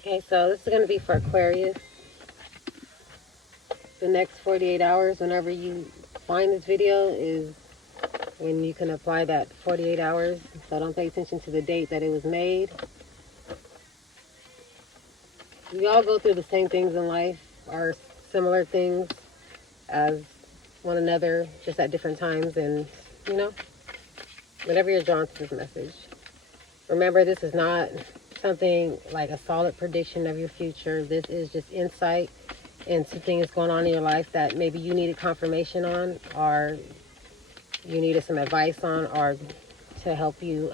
Okay, so this is going to be for Aquarius. The next 48 hours, whenever you find this video, is when you can apply that 48 hours. So don't pay attention to the date that it was made. We all go through the same things in life, or similar things as one another, just at different times. And, you know, whenever you're drawn to this message, remember, this is not something like a solid prediction of your future. This is just insight into things going on in your life that maybe you needed confirmation on, or you needed some advice on, or to help you,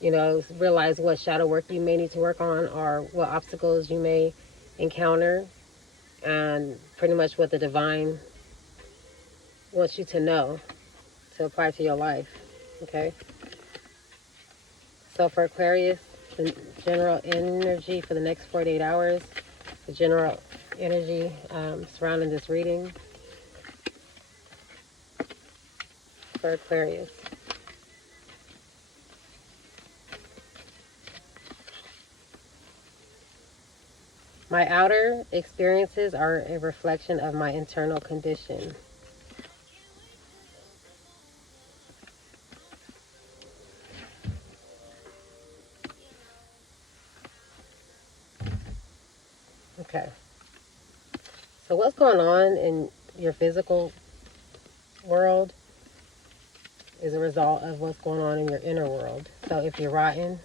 you know, realize what shadow work you may need to work on, or what obstacles you may encounter, and pretty much what the divine wants you to know to apply to your life. Okay? So for Aquarius, the general energy for the next 48 hours, the general energy surrounding this reading for Aquarius. My outer experiences are a reflection of my internal condition. Okay. So what's going on in your physical world is a result of what's going on in your inner world. So if you're rotten,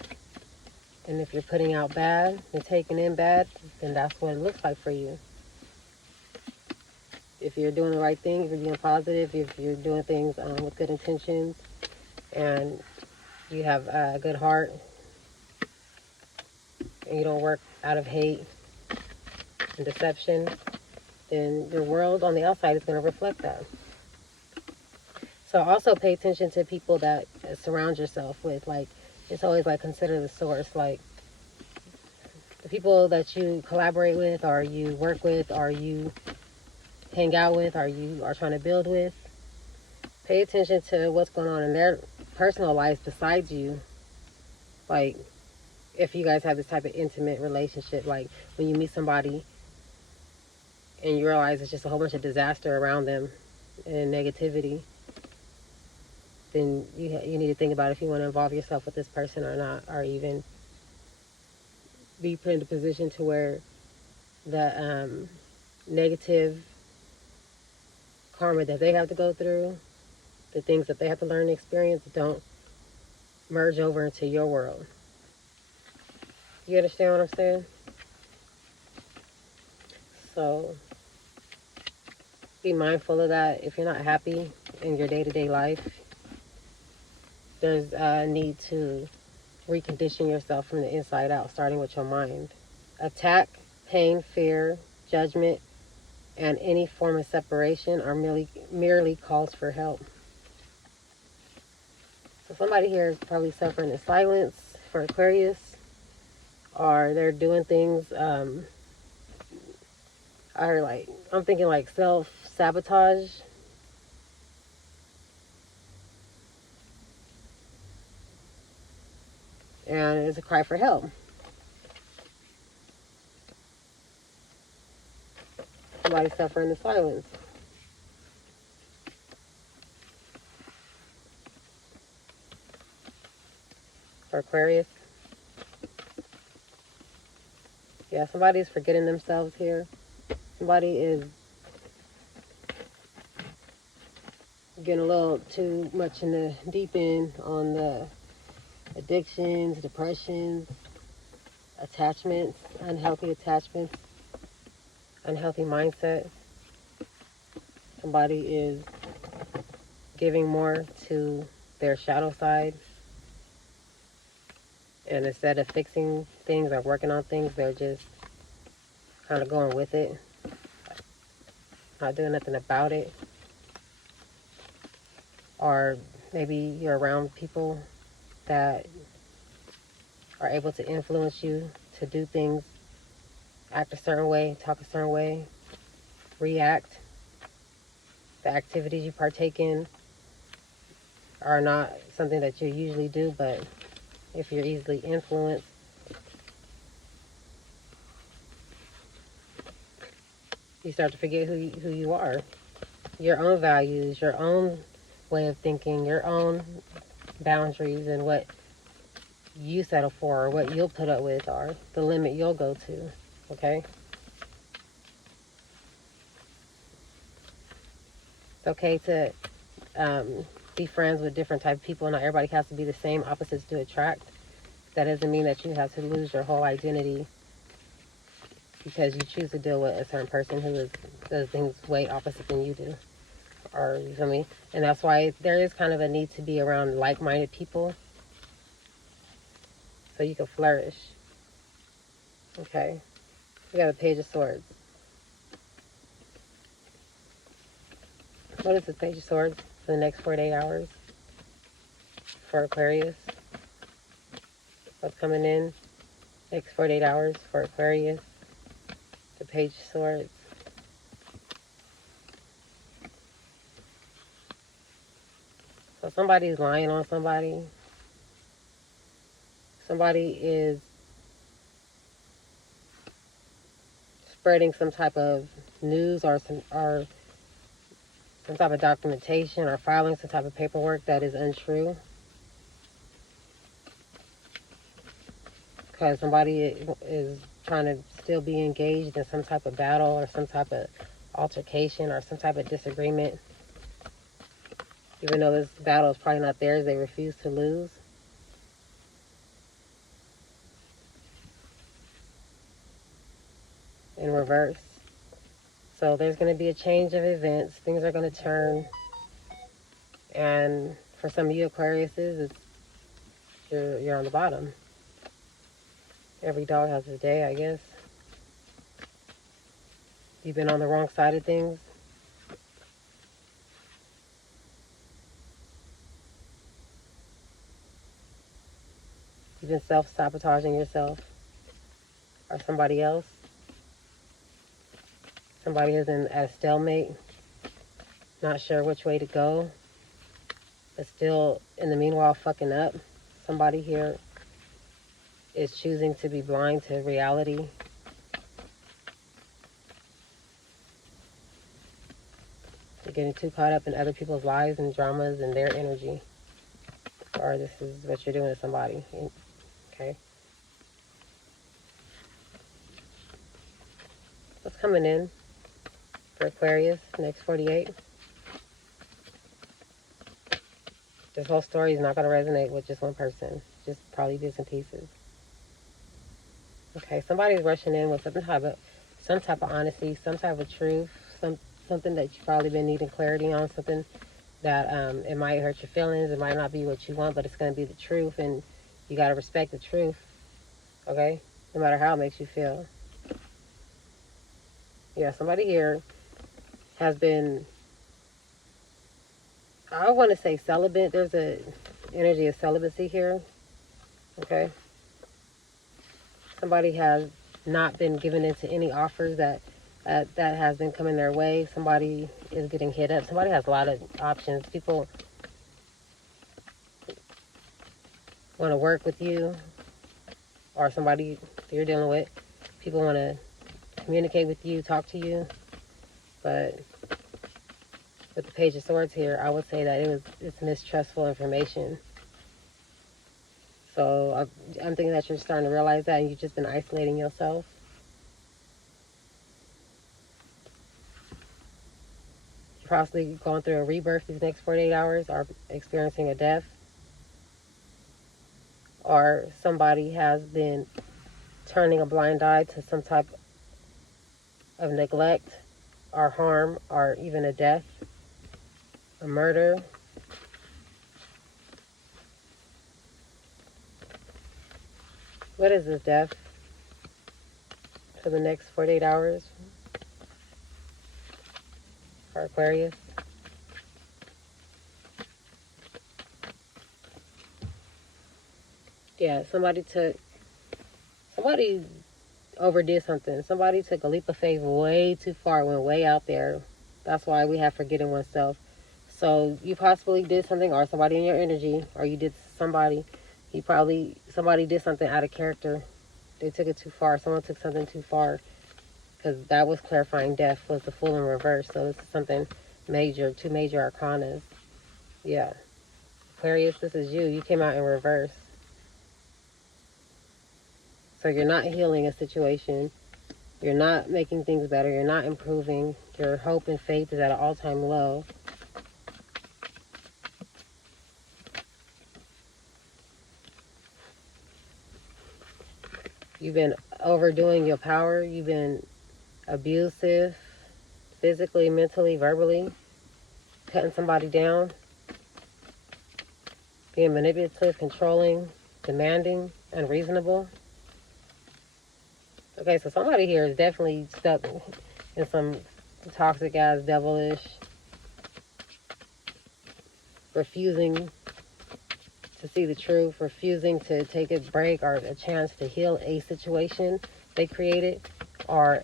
and if you're putting out bad and taking in bad, then that's what it looks like for you. If you're doing the right thing, if you're being positive, if you're doing things with good intentions, and you have a good heart, and you don't work out of hate and deception, then your world on the outside is going to reflect that. So also pay attention to people that surround yourself with. Like, it's always like, consider the source. Like, the people that you collaborate with, or you work with, or you hang out with, or you are trying to build with, pay attention to what's going on in their personal lives besides you. Like, if you guys have this type of intimate relationship, like when you meet somebody and you realize it's just a whole bunch of disaster around them and negativity, then you need to think about if you want to involve yourself with this person or not, or even be put in a position to where the negative karma that they have to go through, the things that they have to learn and experience, don't merge over into your world. You understand what I'm saying? So be mindful of that. If you're not happy in your day-to-day life, there's a need to recondition yourself from the inside out, starting with your mind. Attack, pain, fear, judgment, and any form of separation are merely calls for help. So somebody here is probably suffering in silence for Aquarius, or they're doing things, I'm thinking like self-sabotage. And it's a cry for help. Somebody suffering in silence. For Aquarius. Yeah, somebody's forgetting themselves here. Somebody is getting a little too much in the deep end on the addictions, depressions, attachments, unhealthy mindset. Somebody is giving more to their shadow side, and instead of fixing things or working on things, they're just kind of going with it, not doing nothing about it. Or maybe you're around people that are able to influence you to do things, act a certain way, talk a certain way, react. The activities you partake in are not something that you usually do, but if you're easily influenced. You start to forget who you are. Your own values, your own way of thinking, your own boundaries, and what you settle for or what you'll put up with, or the limit you'll go to. Okay? It's okay to be friends with different type of people. Not everybody has to be the same. Opposites do attract. That doesn't mean that you have to lose your whole identity because you choose to deal with a certain person who does things way opposite than you do. Or, you feel me? And that's why there is kind of a need to be around like-minded people so you can flourish. Okay? We got a Page of Swords. What is the Page of Swords for the next 48 hours for Aquarius? What's coming in next 48 hours for Aquarius? The Page of Swords. So somebody's lying on somebody. Somebody is spreading some type of news or some type of documentation or filing some type of paperwork that is untrue. Because somebody is trying to still be engaged in some type of battle or some type of altercation or some type of disagreement. Even though this battle is probably not theirs, they refuse to lose. In reverse. So there's going to be a change of events. Things are going to turn. And for some of you Aquariuses, you're on the bottom. Every dog has a day, I guess. You've been on the wrong side of things. You've been self-sabotaging yourself or somebody else. Somebody is at a stalemate, not sure which way to go, but still, in the meanwhile, fucking up. Somebody here is choosing to be blind to reality. They're getting too caught up in other people's lives and dramas and their energy. Or this is what you're doing to somebody. Okay? What's coming in for Aquarius next 48? This whole story is not going to resonate with just one person. Just probably bits and pieces. Okay, somebody's rushing in with some type of honesty, some type of truth, something that you've probably been needing clarity on, something that it might hurt your feelings, it might not be what you want, but it's going to be the truth, and you got to respect the truth, okay? No matter how it makes you feel. Yeah, somebody here has been, I want to say celibate. There's a energy of celibacy here, okay? Somebody has not been given into any offers that has been coming their way. Somebody is getting hit up. Somebody has a lot of options. People want to work with you, or somebody you're dealing with. People want to communicate with you, talk to you. But with the Page of Swords here, I would say that it's mistrustful information. So I'm thinking that you're starting to realize that, and you've just been isolating yourself. You're possibly going through a rebirth these next 48 hours, or experiencing a death. Or somebody has been turning a blind eye to some type of neglect or harm, or even a death, a murder. What is this death for the next 48 hours for Aquarius? Yeah, somebody overdid something. Somebody took a leap of faith way too far, went way out there. That's why we have forgetting oneself. So you possibly did something, or somebody in your energy, or you did somebody, Somebody did something out of character. They took it too far. Someone took something too far. Because that was clarifying death, was the Fool in reverse. So this is something major, 2 major arcanas. Yeah. Aquarius, this is you. You came out in reverse. So you're not healing a situation. You're not making things better. You're not improving. Your hope and faith is at an all-time low. You've been overdoing your power. You've been abusive, physically, mentally, verbally, cutting somebody down, being manipulative, controlling, demanding, unreasonable. Okay, so somebody here is definitely stuck in some toxic ass, devilish, refusing to see the truth, refusing to take a break or a chance to heal a situation they created, or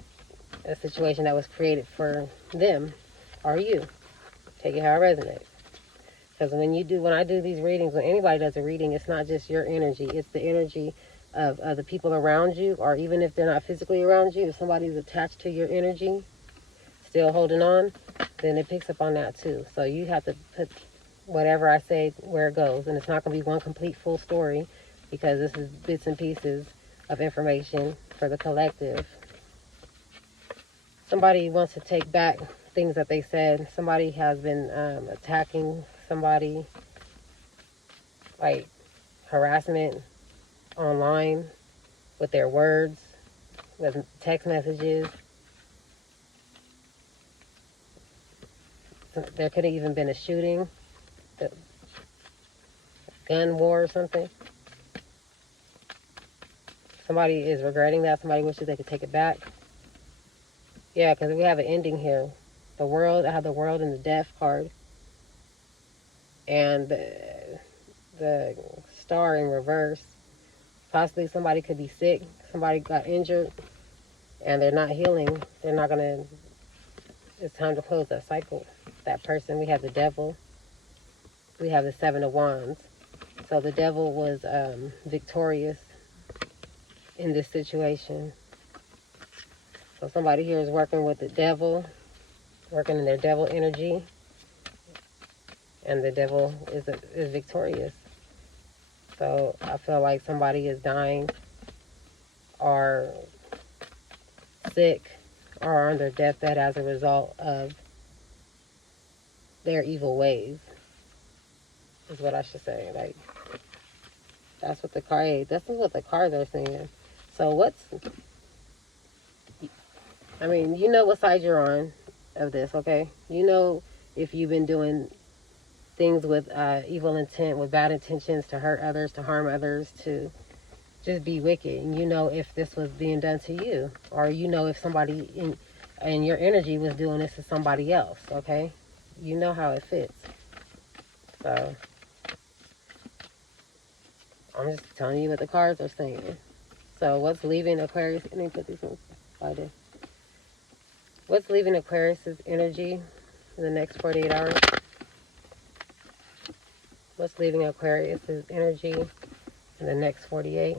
a situation that was created for them or you. Take it how it resonates. Because when I do these readings, when anybody does a reading, it's not just your energy, it's the energy of the people around you, or even if they're not physically around you, if somebody's attached to your energy, still holding on, then it picks up on that too. So you have to put whatever I say where it goes, and it's not going to be one complete full story, because this is bits and pieces of information for the collective. Somebody wants to take back things that they said. Somebody has been attacking somebody, like harassment online with their words, with text messages. There could have even been a shooting, a gun war or something. Somebody is regretting that. Somebody wishes they could take it back. Yeah, because we have an ending here. The world, I have the world and the death card. And the star in reverse. Possibly somebody could be sick. Somebody got injured. And they're not healing. They're not going to... It's time to close that cycle. That person, we have the devil. We have the 7 of Wands. So the devil was victorious in this situation. So somebody here is working with the devil, working in their devil energy, and the devil is victorious. So I feel like somebody is dying or sick or on their deathbed as a result of their evil ways, is what I should say. Like, that's what the cards are saying. So you know what side you're on of this, okay? You know if you've been doing things with evil intent, with bad intentions to hurt others, to harm others, to just be wicked. And you know if this was being done to you, or you know if somebody in your energy was doing this to somebody else, okay? You know how it fits. So I'm just telling you what the cards are saying. So what's leaving Aquarius? Let me put these ones by this. What's leaving Aquarius's energy in the next 48 hours? What's leaving Aquarius's energy in the next 48?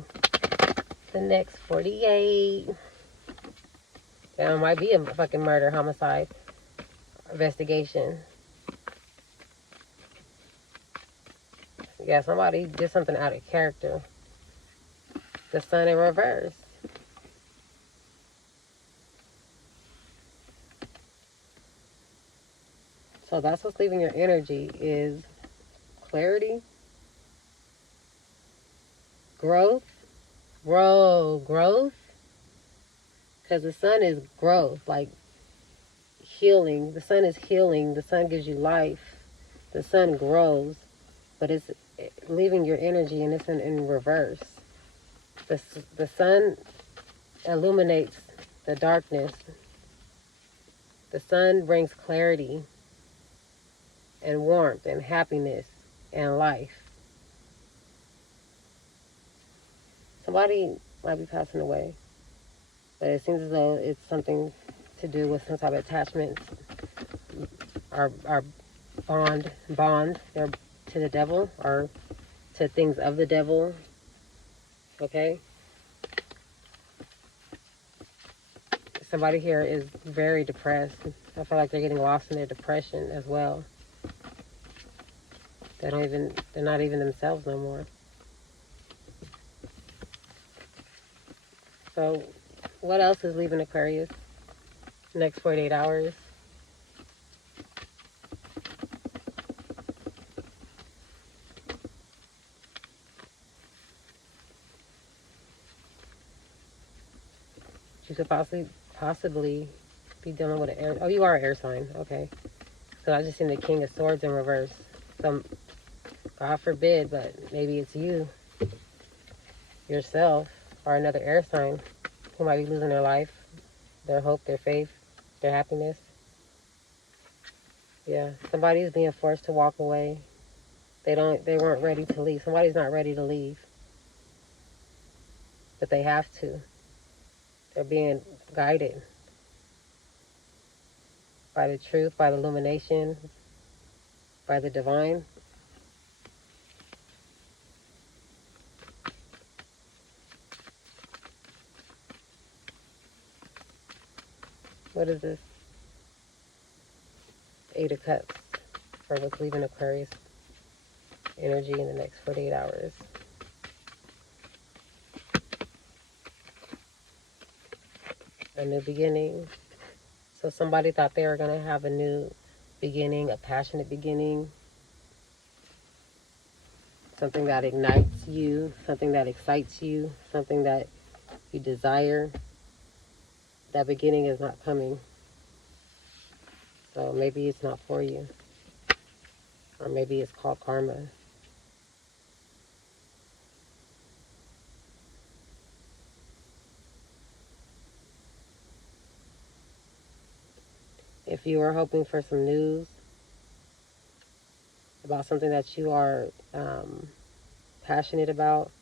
The next 48. There might be a fucking murder, homicide, investigation. Yeah, somebody did something out of character. The Sun in reverse. So that's what's leaving your energy, is clarity, growth. Growth. Because the Sun is growth, like healing. The Sun is healing. The Sun gives you life. The Sun grows, but it's leaving your energy, and it's in reverse. The Sun illuminates the darkness. The Sun brings clarity and warmth and happiness and life. Somebody might be passing away, but it seems as though it's something to do with some type of attachment, our bond, they're to the devil or to things of the devil. Okay? Somebody here is very depressed. I feel like they're getting lost in their depression as well. They're not even themselves no more. So, what else is leaving Aquarius? Next 48 hours. You could possibly be dealing with an air. Oh, you are an air sign. Okay. So I just seen the King of Swords in reverse. Some, God forbid, but maybe it's you, yourself, or another air sign who might be losing their life, their hope, their faith, their happiness. Yeah, somebody's being forced to walk away. They weren't ready to leave. Somebody's not ready to leave, but they have to. They're being guided by the truth, by the illumination, by the divine. What is this? 8 of Cups for what's leaving Aquarius energy in the next 48 hours. A new beginning. So somebody thought they were going to have a new beginning, a passionate beginning, something that ignites you, something that excites you, something that you desire. That beginning is not coming. So maybe it's not for you. Or maybe it's called karma. If you are hoping for some news about something that you are passionate about,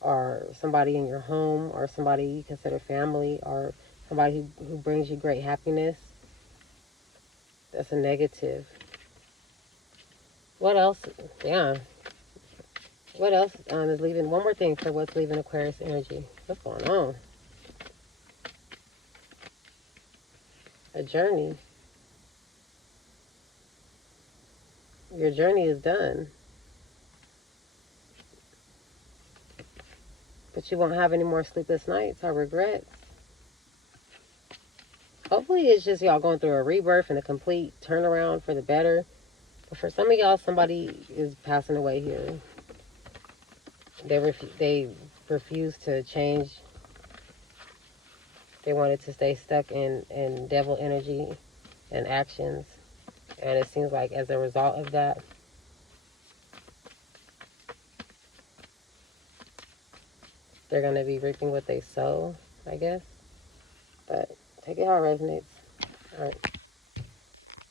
or somebody in your home, or somebody you consider family, or somebody who brings you great happiness, that's a negative. What else? Yeah. What else is leaving? One more thing for what's leaving Aquarius energy. What's going on? A journey. Your journey is done. But you won't have any more sleepless nights or regrets. Hopefully it's just y'all going through a rebirth and a complete turnaround for the better. But for some of y'all, somebody is passing away here. They refuse to change. They wanted to stay stuck in devil energy and actions. And it seems like as a result of that, they're going to be reaping what they sow, I guess. But take it how it resonates. All right.